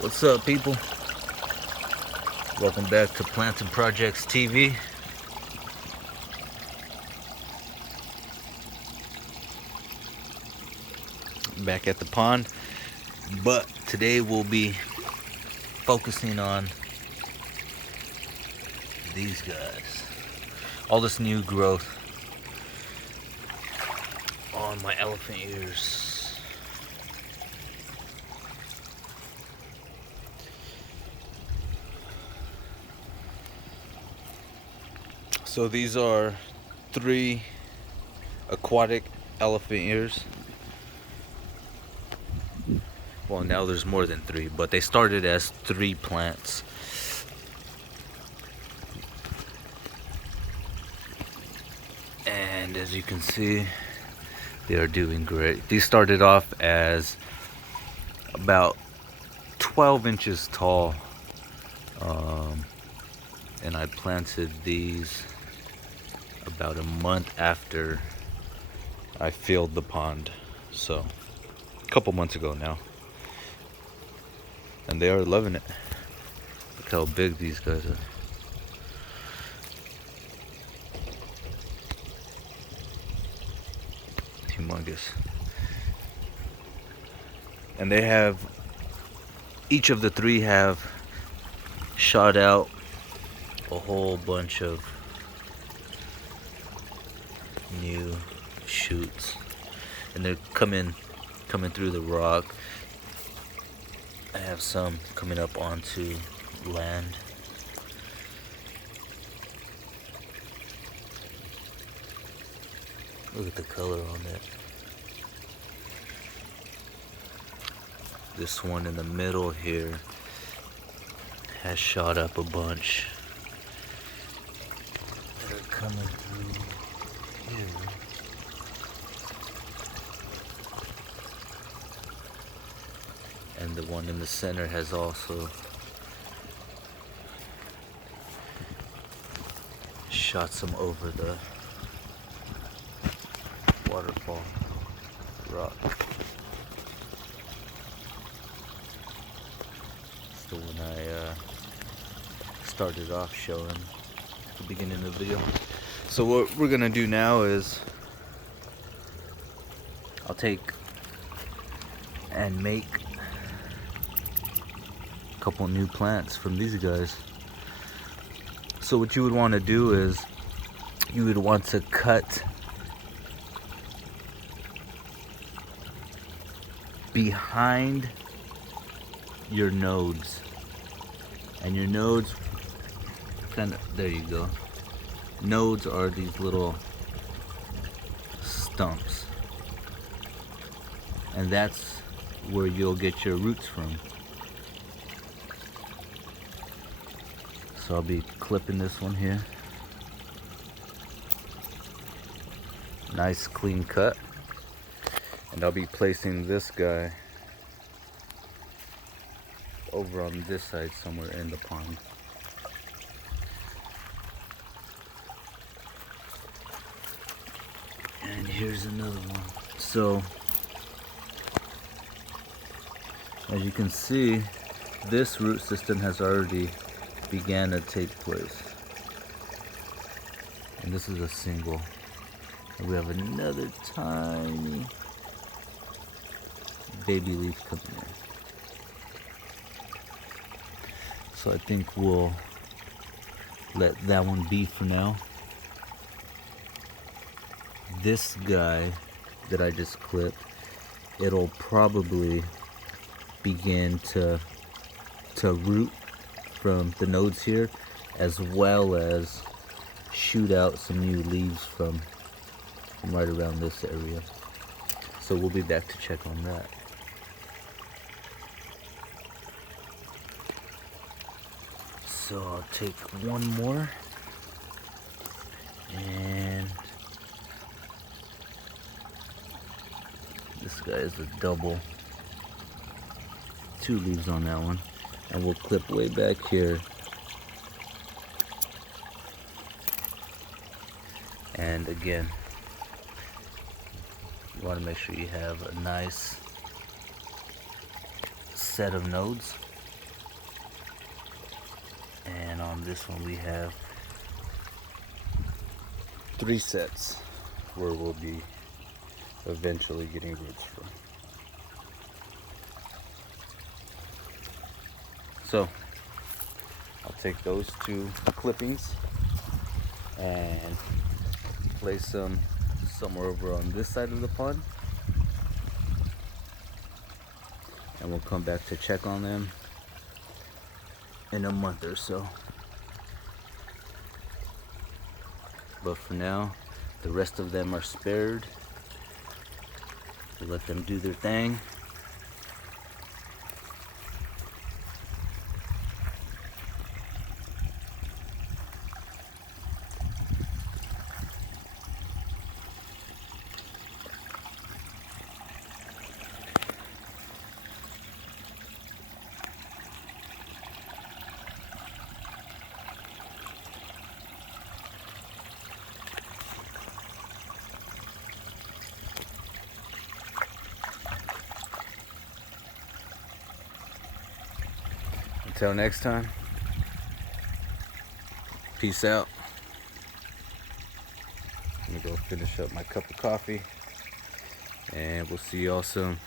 What's up, people? Welcome back to Planting Projects TV. Back at the pond, but today we'll be focusing on these guys. All this new growth on my elephant ears. So these are 3 aquatic elephant ears. Well, now there's more than 3, but they started as 3 plants. And as you can see, they are doing great. These started off as about 12 inches tall. And I planted these about a month after I filled the pond. So, a couple months ago now. And they are loving it. Look how big these guys are. Humongous. And they have, each of the 3 have shot out a whole bunch of new shoots. And they're coming through the rock. I have some coming up onto land. Look at the color on that. This one in the middle here has shot up a bunch that are coming through here. And the one in the center has also shot some over the waterfall rock. It's the one I started off showing at the beginning of the video. So what we're gonna do now is I'll take and make a couple new plants from these guys. So what you would want to do is you would want to cut behind your nodes, and your nodes kind of, there you go. Nodes are these little stumps, and that's where you'll get your roots from. So I'll be clipping this one here. Nice clean cut. And I'll be placing this guy over on this side somewhere in the pond. And here's another one. So, as you can see, this root system has already began to take place. And this is a single. And we have another tiny baby leaf coming in. So I think we'll let that one be for now. This guy that I just clipped, it'll probably begin to root from the nodes here, as well as shoot out some new leaves from right around this area. So we'll be back to check on that. So I'll take one more, and this guy is a double. 2 leaves on that one, and we'll clip way back here. And again, you want to make sure you have a nice set of nodes. And on this one we have 3 sets where we'll be eventually getting roots from. So I'll take those 2 clippings and place them somewhere over on this side of the pond, and we'll come back to check on them in a month or so. But for now, the rest of them are spared. We'll let them do their thing. Until next time, peace out. I'm gonna go finish up my cup of coffee, and we'll see y'all soon.